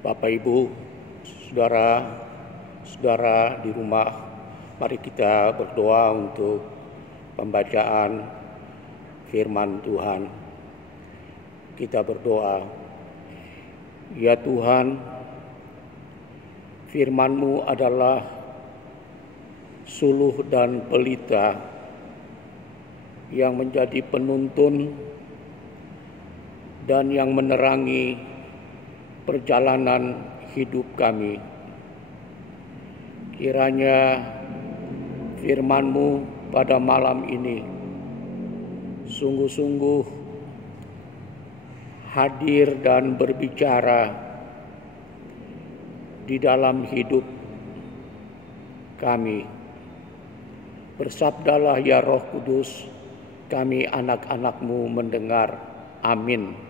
Bapak, Ibu, saudara-saudara di rumah, mari kita berdoa untuk pembacaan firman Tuhan. Kita berdoa, ya Tuhan, firman-Mu adalah suluh dan pelita yang menjadi penuntun dan yang menerangi perjalanan hidup kami. Kiranya firman-Mu pada malam ini sungguh-sungguh hadir dan berbicara di dalam hidup kami. Bersabdalah ya Roh Kudus, kami anak-anak-Mu mendengar. Amin.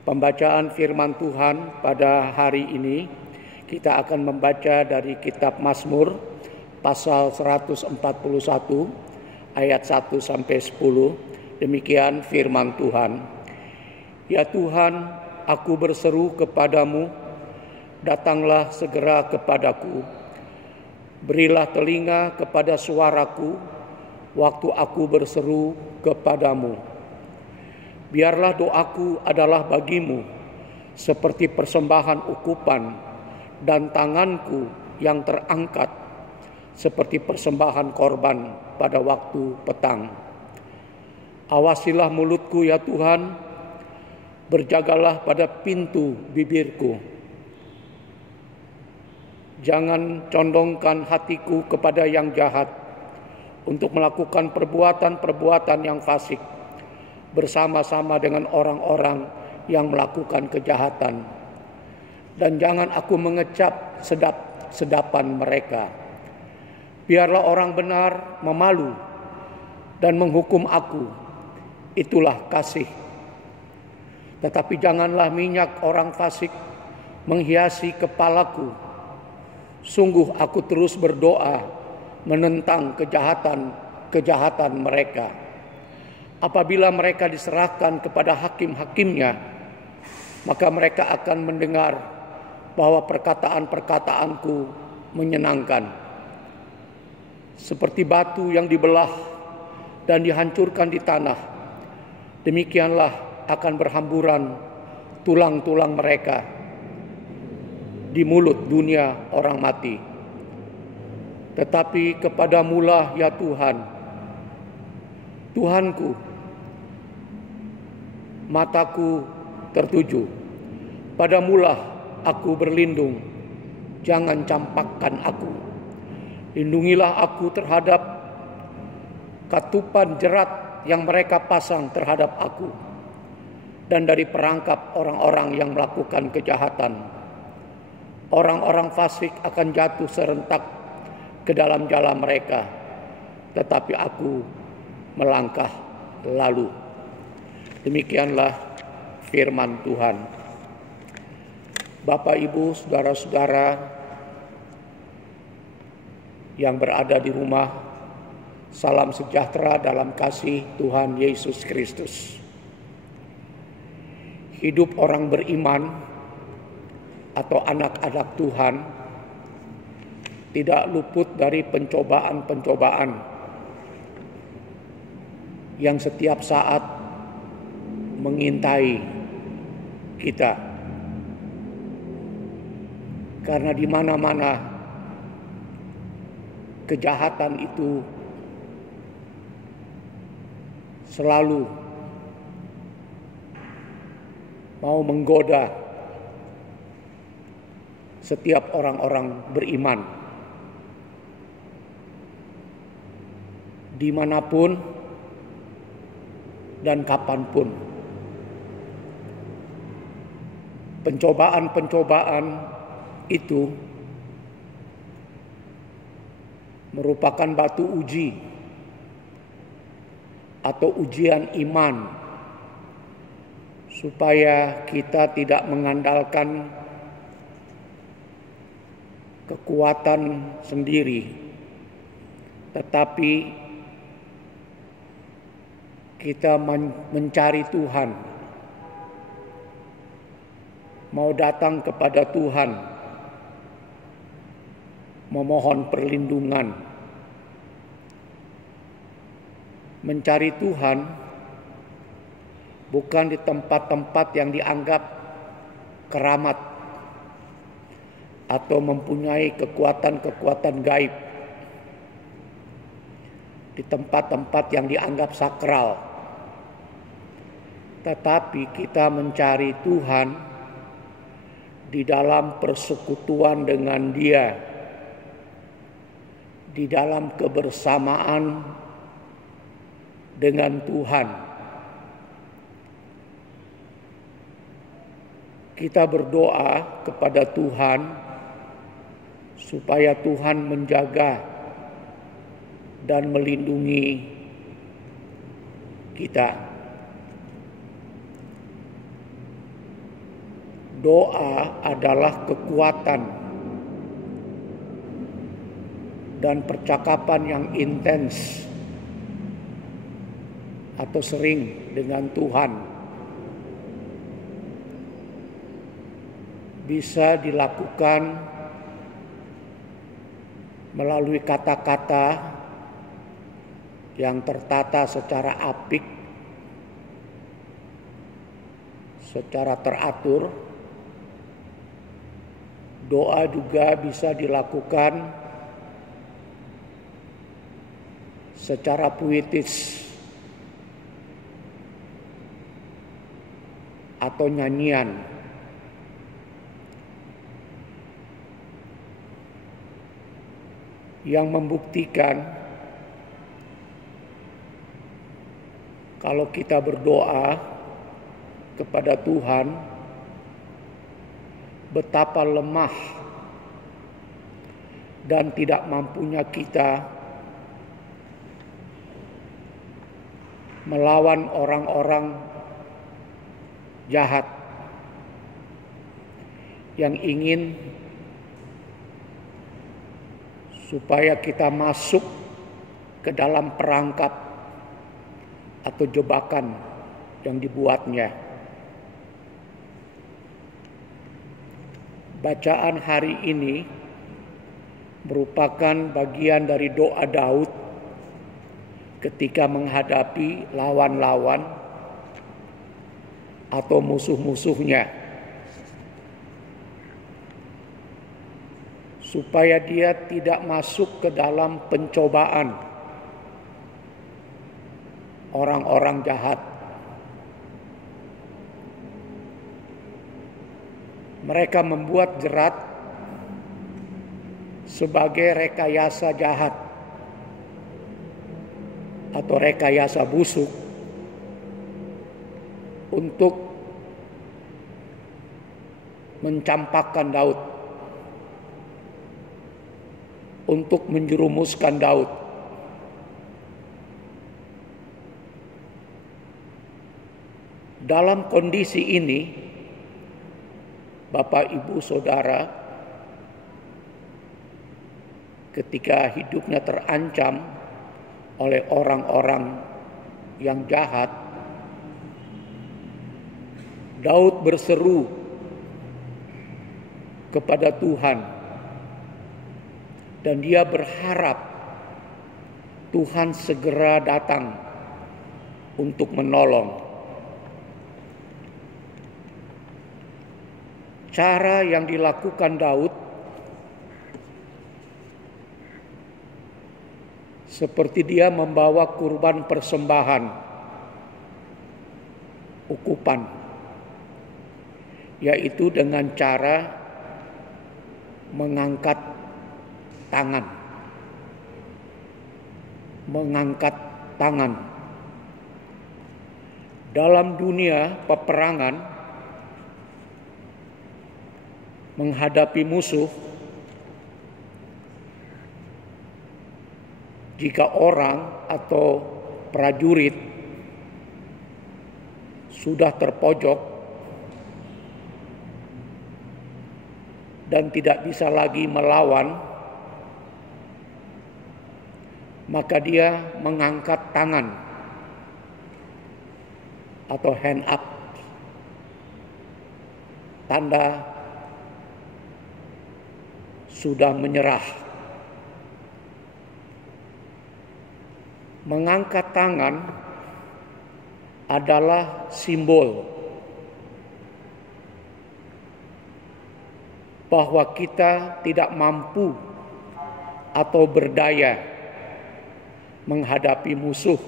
Pembacaan firman Tuhan pada hari ini kita akan membaca dari kitab Mazmur pasal 141 ayat 1 sampai 10. Demikian firman Tuhan. Ya Tuhan, aku berseru kepadamu, datanglah segera kepadaku. Berilah telinga kepada suaraku waktu aku berseru kepadamu. Biarlah doaku adalah bagimu seperti persembahan ukupan, dan tanganku yang terangkat seperti persembahan korban pada waktu petang. Awasilah mulutku ya Tuhan, berjagalah pada pintu bibirku. Jangan condongkan hatiku kepada yang jahat untuk melakukan perbuatan-perbuatan yang fasik bersama-sama dengan orang-orang yang melakukan kejahatan. Dan jangan aku mengecap sedap-sedapan mereka. Biarlah orang benar memalu dan menghukum aku. Itulah kasih. Tetapi janganlah minyak orang fasik menghiasi kepalaku. Sungguh aku terus berdoa menentang kejahatan mereka. Apabila mereka diserahkan kepada hakim-hakimnya, maka mereka akan mendengar bahwa perkataan-perkataanku menyenangkan. Seperti batu yang dibelah dan dihancurkan di tanah, demikianlah akan berhamburan tulang-tulang mereka di mulut dunia orang mati. Tetapi kepadamulah ya Tuhan, Tuhanku, mataku tertuju. Padamulah aku berlindung, jangan campakkan aku. Lindungilah aku terhadap katupan jerat yang mereka pasang terhadap aku, dan dari perangkap orang-orang yang melakukan kejahatan. Orang-orang fasik akan jatuh serentak ke dalam jala mereka, tetapi aku melangkah lalu. Demikianlah firman Tuhan. Bapak, Ibu, saudara-saudara yang berada di rumah, salam sejahtera dalam kasih Tuhan Yesus Kristus. Hidup orang beriman atau anak-anak Tuhan tidak luput dari pencobaan-pencobaan yang setiap saat mengintai kita. Karena di mana-mana kejahatan itu selalu mau menggoda setiap orang-orang beriman. Dimanapun dan kapanpun. Pencobaan-pencobaan itu merupakan batu uji atau ujian iman, supaya kita tidak mengandalkan kekuatan sendiri, tetapi kita mencari Tuhan mau datang kepada Tuhan, memohon perlindungan, mencari Tuhan bukan di tempat-tempat yang dianggap keramat atau mempunyai kekuatan-kekuatan gaib, di tempat-tempat yang dianggap sakral, tetapi kita mencari Tuhan di dalam persekutuan dengan Dia, di dalam kebersamaan dengan Tuhan. Kita berdoa kepada Tuhan supaya Tuhan menjaga dan melindungi kita. Doa adalah kekuatan dan percakapan yang intens atau sering dengan Tuhan. Bisa dilakukan melalui kata-kata yang tertata secara apik, secara teratur. Doa juga bisa dilakukan secara puitis atau nyanyian. Yang membuktikan kalau kita berdoa kepada Tuhan, betapa lemah dan tidak mampunya kita melawan orang-orang jahat yang ingin supaya kita masuk ke dalam perangkap atau jebakan yang dibuatnya. Bacaan hari ini merupakan bagian dari doa Daud ketika menghadapi lawan-lawan atau musuh-musuhnya, supaya dia tidak masuk ke dalam pencobaan orang-orang jahat. Mereka membuat jerat sebagai rekayasa jahat atau rekayasa busuk untuk mencampakkan Daud, untuk menjerumuskan Daud. Dalam kondisi ini, Bapak, Ibu, Saudara, ketika hidupnya terancam oleh orang-orang yang jahat, Daud berseru kepada Tuhan dan dia berharap Tuhan segera datang untuk menolong. Cara yang dilakukan Daud seperti dia membawa kurban persembahan, ukupan, yaitu dengan cara mengangkat tangan. Mengangkat tangan. Dalam dunia peperangan, menghadapi musuh, jika orang atau prajurit sudah terpojok dan tidak bisa lagi melawan, maka dia mengangkat tangan atau hand up tanda sudah menyerah. Mengangkat tangan adalah simbol bahwa kita tidak mampu atau berdaya menghadapi musuh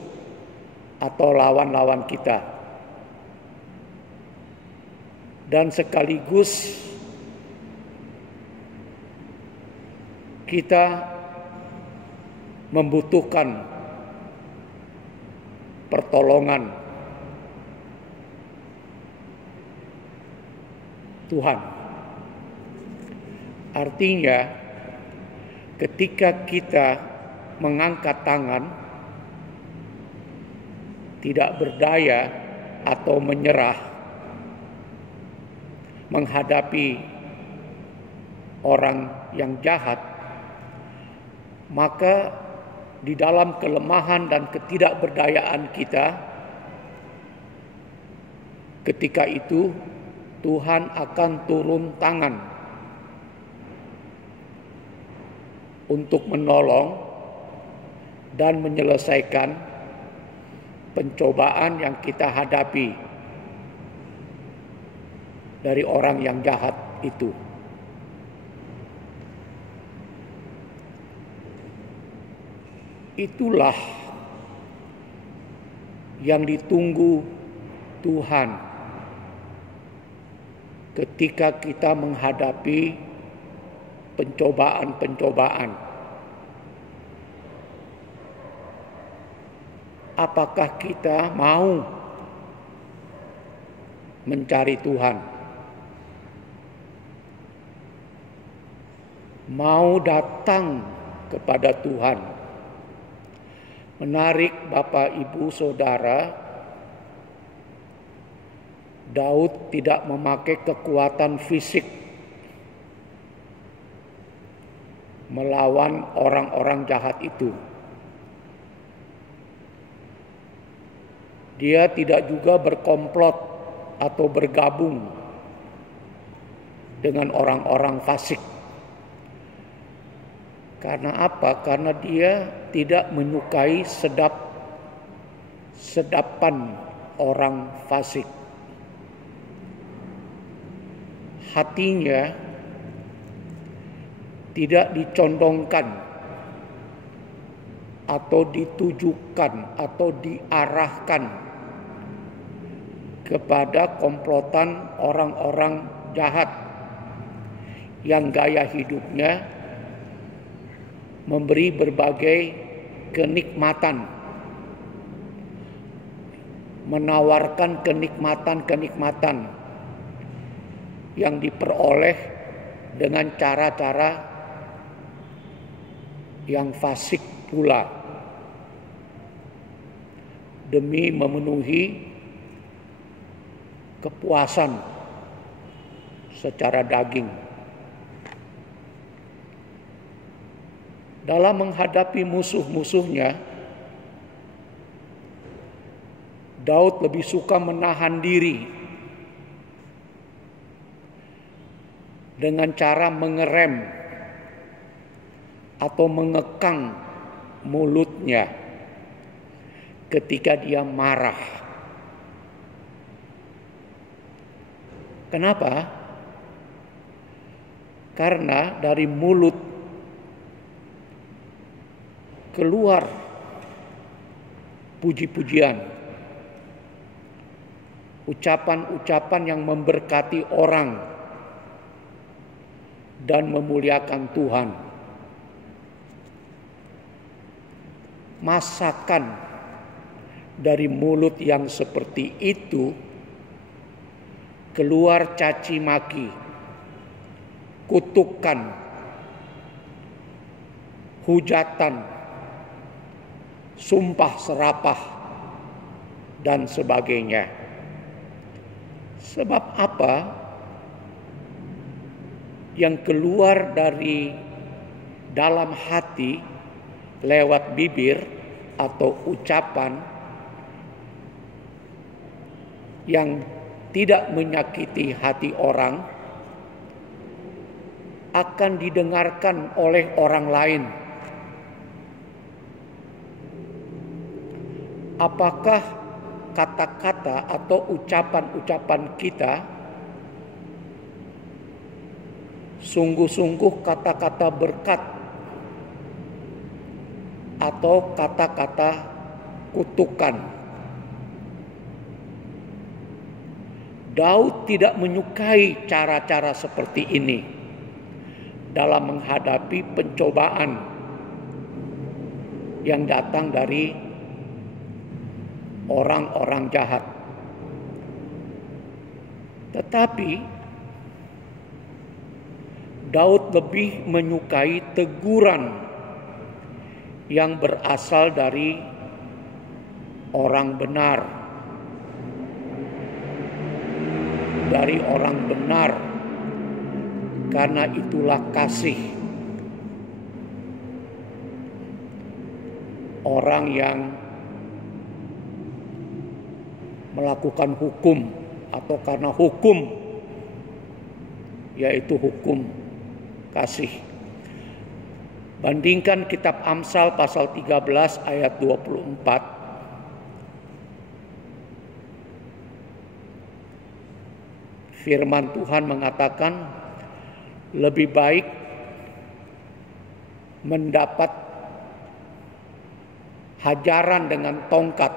atau lawan-lawan kita. Dan sekaligus kita membutuhkan pertolongan Tuhan. Artinya, ketika kita mengangkat tangan, tidak berdaya atau menyerah menghadapi orang yang jahat, maka di dalam kelemahan dan ketidakberdayaan kita, ketika itu Tuhan akan turun tangan untuk menolong dan menyelesaikan pencobaan yang kita hadapi dari orang yang jahat itu. Itulah yang ditunggu Tuhan ketika kita menghadapi pencobaan-pencobaan. Apakah kita mau mencari Tuhan? Mau datang kepada Tuhan? Menarik Bapak, Ibu, Saudara, Daud tidak memakai kekuatan fisik melawan orang-orang jahat itu. Dia tidak juga berkomplot atau bergabung dengan orang-orang fasik. Karena apa? Karena dia tidak menyukai sedapan orang fasik. Hatinya tidak dicondongkan atau ditujukan atau diarahkan kepada komplotan orang-orang jahat yang gaya hidupnya memberi berbagai kenikmatan, menawarkan kenikmatan-kenikmatan yang diperoleh dengan cara-cara yang fasik pula, demi memenuhi kepuasan secara daging. Dalam menghadapi musuh-musuhnya, Daud lebih suka menahan diri dengan cara mengerem atau mengekang mulutnya ketika dia marah. Kenapa? Karena dari mulut keluar puji-pujian, ucapan-ucapan yang memberkati orang dan memuliakan Tuhan. Masakan dari mulut yang seperti itu keluar caci maki, kutukan, hujatan, sumpah serapah, dan sebagainya. Sebab apa? Yang keluar dari dalam hati lewat bibir atau ucapan yang tidak menyakiti hati orang akan didengarkan oleh orang lain. Apakah kata-kata atau ucapan-ucapan kita sungguh-sungguh kata-kata berkat atau kata-kata kutukan? Daud tidak menyukai cara-cara seperti ini dalam menghadapi pencobaan yang datang dari orang-orang jahat. Tetapi Daud lebih menyukai teguran yang berasal dari orang benar. Dari orang benar, karena itulah kasih. Orang yang melakukan hukum atau karena hukum, yaitu hukum kasih. Bandingkan kitab Amsal pasal 13 ayat 24. Firman Tuhan mengatakan lebih baik mendapat hajaran dengan tongkat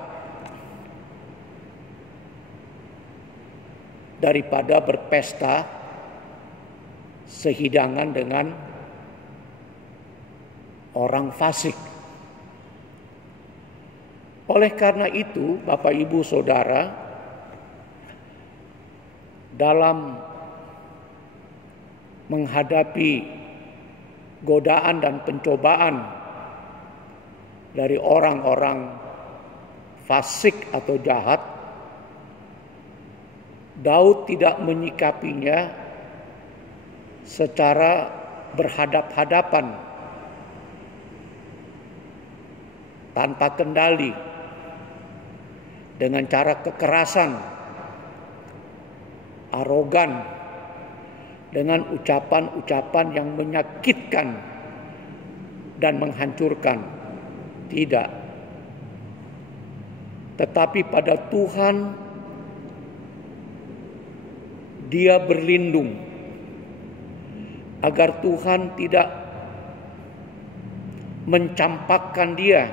daripada berpesta sehidangan dengan orang fasik. Oleh karena itu, Bapak Ibu Saudara, dalam menghadapi godaan dan pencobaan dari orang-orang fasik atau jahat, Daud tidak menyikapinya secara berhadap-hadapan tanpa kendali dengan cara kekerasan, arogan, dengan ucapan-ucapan yang menyakitkan dan menghancurkan. Tidak. Tetapi pada Tuhan dia berlindung agar Tuhan tidak mencampakkan dia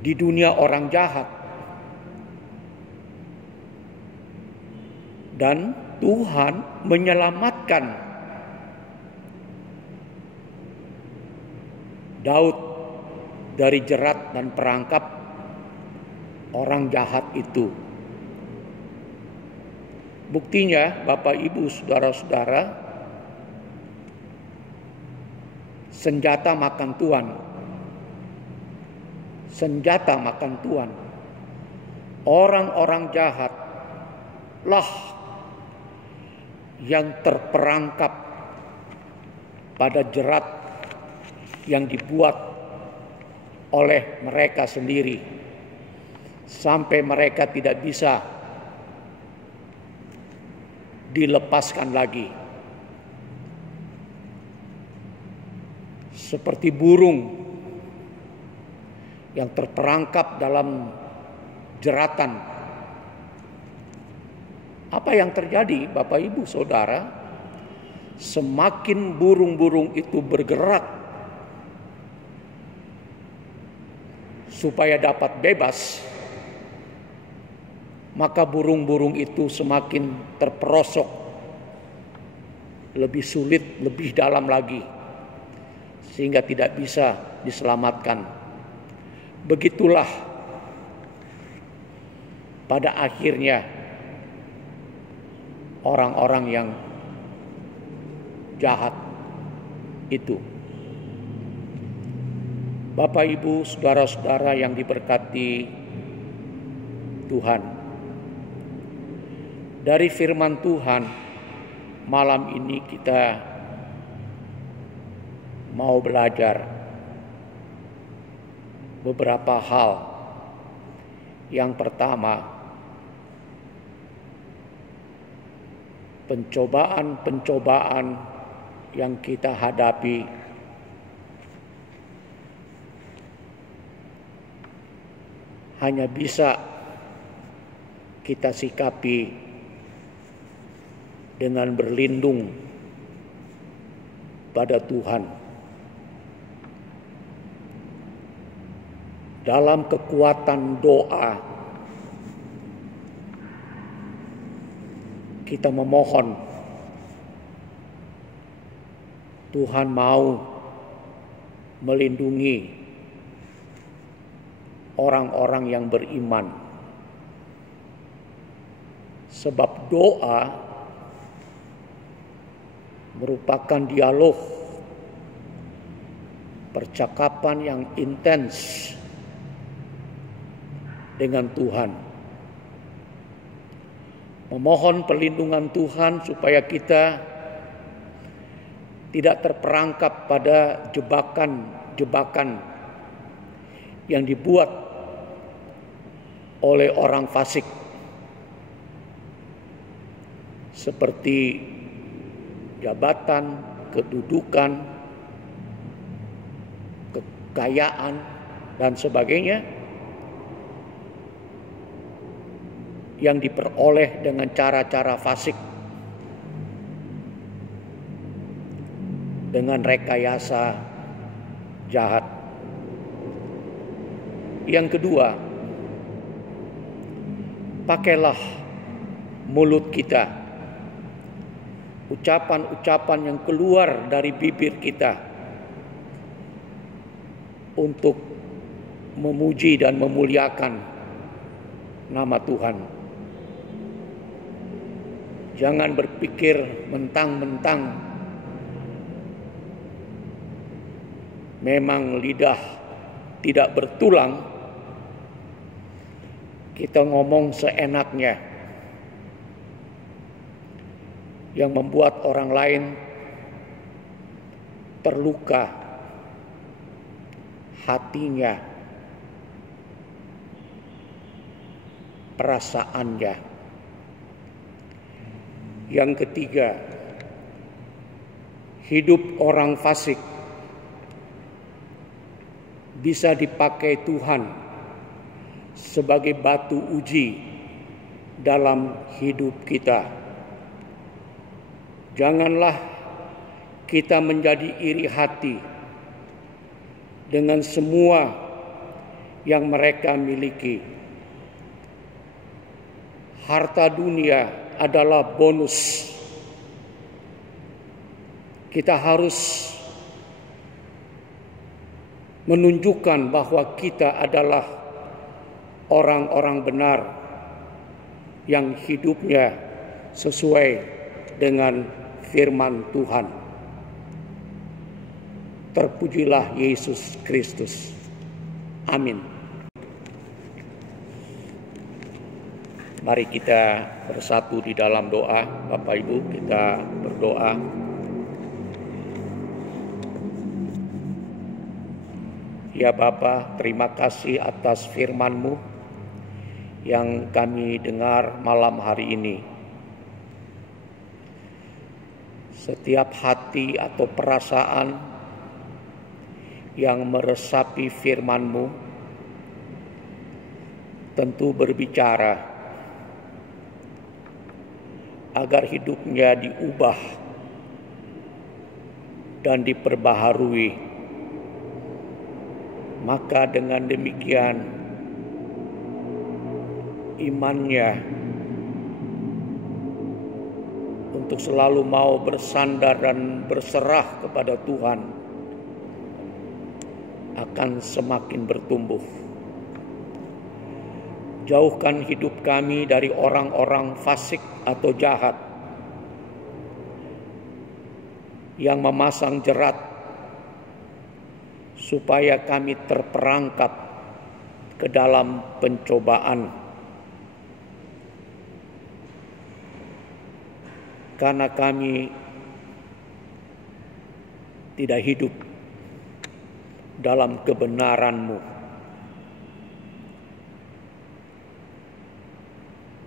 di dunia orang jahat. Dan Tuhan menyelamatkan Daud dari jerat dan perangkap orang jahat itu. Buktinya, Bapak Ibu Saudara-saudara, senjata makan tuan. Senjata makan tuan. Orang-orang jahat lah yang terperangkap pada jerat yang dibuat oleh mereka sendiri, sampai mereka tidak bisa dilepaskan lagi. Seperti burung yang terperangkap dalam jeratan. Apa yang terjadi, Bapak Ibu Saudara? Semakin burung-burung itu bergerak supaya dapat bebas, maka burung-burung itu semakin terperosok, lebih sulit, lebih dalam lagi, sehingga tidak bisa diselamatkan. Begitulah pada akhirnya orang-orang yang jahat itu. Bapak, Ibu, saudara-saudara yang diberkati Tuhan, dari firman Tuhan malam ini kita mau belajar beberapa hal Yang pertama, pencobaan-pencobaan yang kita hadapi hanya bisa kita sikapi dengan berlindung pada Tuhan. Dalam kekuatan doa, kita memohon Tuhan mau melindungi orang-orang yang beriman. Sebab doa merupakan dialog, percakapan yang intens dengan Tuhan. Memohon perlindungan Tuhan supaya kita tidak terperangkap pada jebakan-jebakan yang dibuat oleh orang fasik, seperti jabatan, kedudukan, kekayaan, dan sebagainya yang diperoleh dengan cara-cara fasik, dengan rekayasa jahat. Yang kedua, pakailah mulut kita, ucapan-ucapan yang keluar dari bibir kita untuk memuji dan memuliakan nama Tuhan. Jangan berpikir mentang-mentang memang lidah tidak bertulang, kita ngomong seenaknya yang membuat orang lain terluka hatinya, perasaannya. Yang ketiga, hidup orang fasik bisa dipakai Tuhan sebagai batu uji dalam hidup kita. Janganlah kita menjadi iri hati dengan semua yang mereka miliki. Harta dunia adalah bonus. Kita harus menunjukkan bahwa kita adalah orang-orang benar yang hidupnya sesuai dengan firman Tuhan. Terpujilah Yesus Kristus. Amin. Mari kita bersatu di dalam doa. Bapak Ibu, kita berdoa. Ya Bapa, terima kasih atas firman-Mu yang kami dengar malam hari ini. Setiap hati atau perasaan yang meresapi firman-Mu tentu berbicara agar hidupnya diubah dan diperbaharui. Maka dengan demikian imannya untuk selalu mau bersandar dan berserah kepada Tuhan akan semakin bertumbuh. Jauhkan hidup kami dari orang-orang fasik atau jahat yang memasang jerat supaya kami terperangkap ke dalam pencobaan. Karena kami tidak hidup dalam kebenaran-Mu.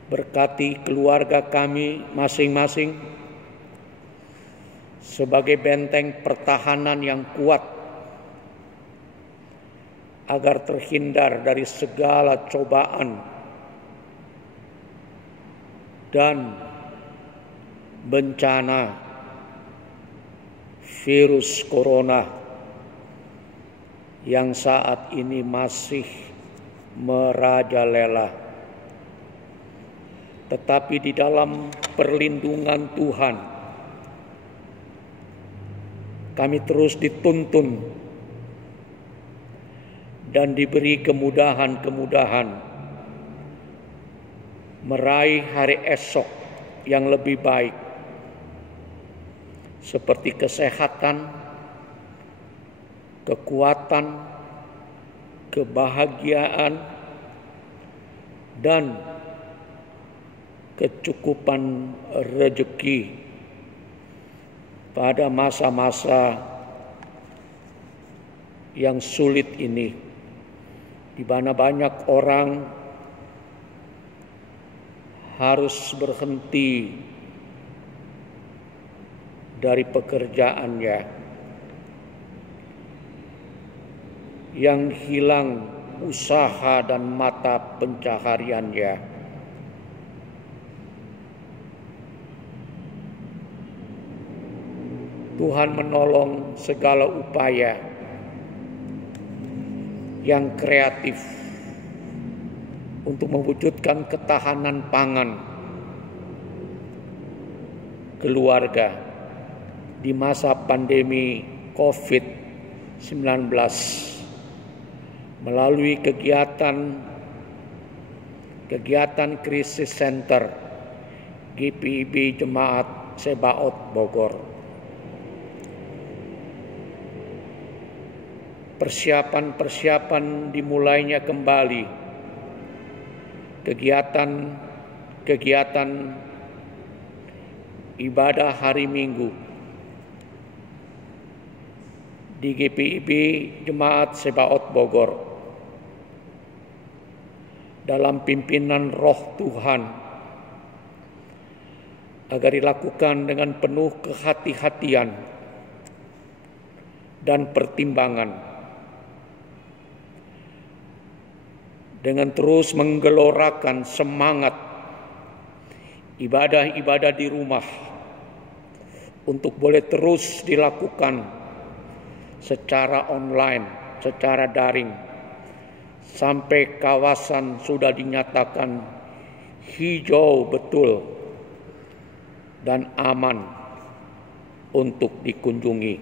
Berkati keluarga kami masing-masing sebagai benteng pertahanan yang kuat agar terhindar dari segala cobaan dan bencana virus corona yang saat ini masih merajalela. Tetapi di dalam perlindungan Tuhan, kami terus dituntun dan diberi kemudahan-kemudahan meraih hari esok yang lebih baik, seperti kesehatan, kekuatan, kebahagiaan, dan kecukupan rezeki pada masa-masa yang sulit ini, di mana banyak orang harus berhenti dari pekerjaannya, yang hilang usaha dan mata pencahariannya. Tuhan menolong segala upaya yang kreatif untuk mewujudkan ketahanan pangan keluarga di masa pandemi COVID-19 melalui kegiatan krisis center GPIB Jemaat Sebaot Bogor. Persiapan dimulainya kembali kegiatan ibadah hari Minggu di GPIB Jemaat Sebaot Bogor dalam pimpinan Roh Tuhan, agar dilakukan dengan penuh kehati-hatian dan pertimbangan, dengan terus menggelorakan semangat ibadah-ibadah di rumah untuk boleh terus dilakukan secara online, secara daring, sampai kawasan sudah dinyatakan hijau betul dan aman untuk dikunjungi.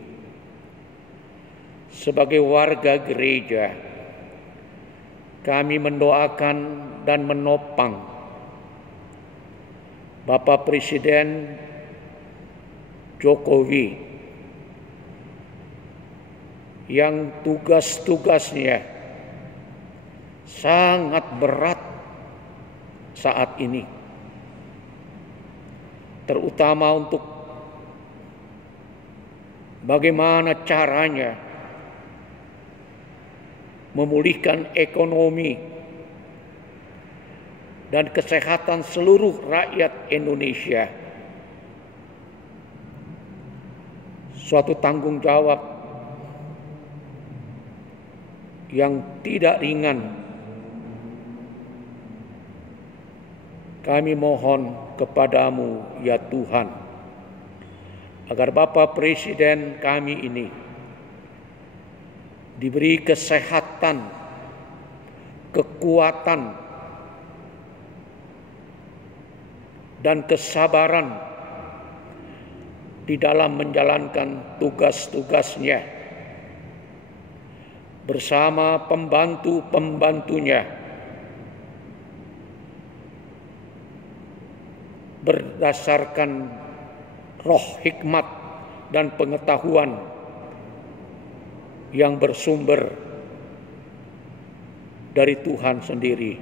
Sebagai warga gereja, kami mendoakan dan menopang Bapak Presiden Jokowi yang tugas-tugasnya sangat berat saat ini, terutama untuk bagaimana caranya memulihkan ekonomi dan kesehatan seluruh rakyat Indonesia. Suatu tanggung jawab yang tidak ringan. Kami mohon kepadamu ya Tuhan, agar Bapak Presiden kami ini diberi kesehatan, kekuatan, dan kesabaran di dalam menjalankan tugas-tugasnya bersama pembantu-pembantunya, berdasarkan roh hikmat dan pengetahuan yang bersumber dari Tuhan sendiri.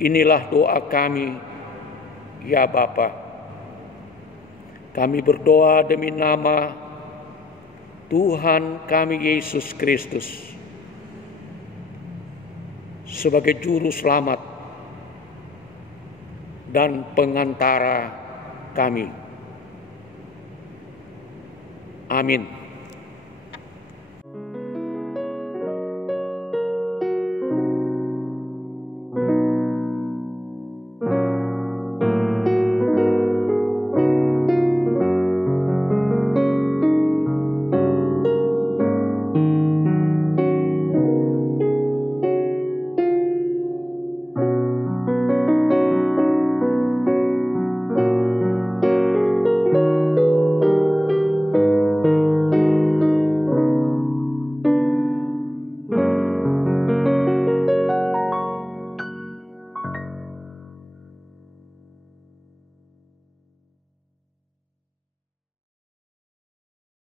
Inilah doa kami, ya Bapa. Kami berdoa demi nama Tuhan kami Yesus Kristus sebagai juru selamat dan pengantara kami. Amin.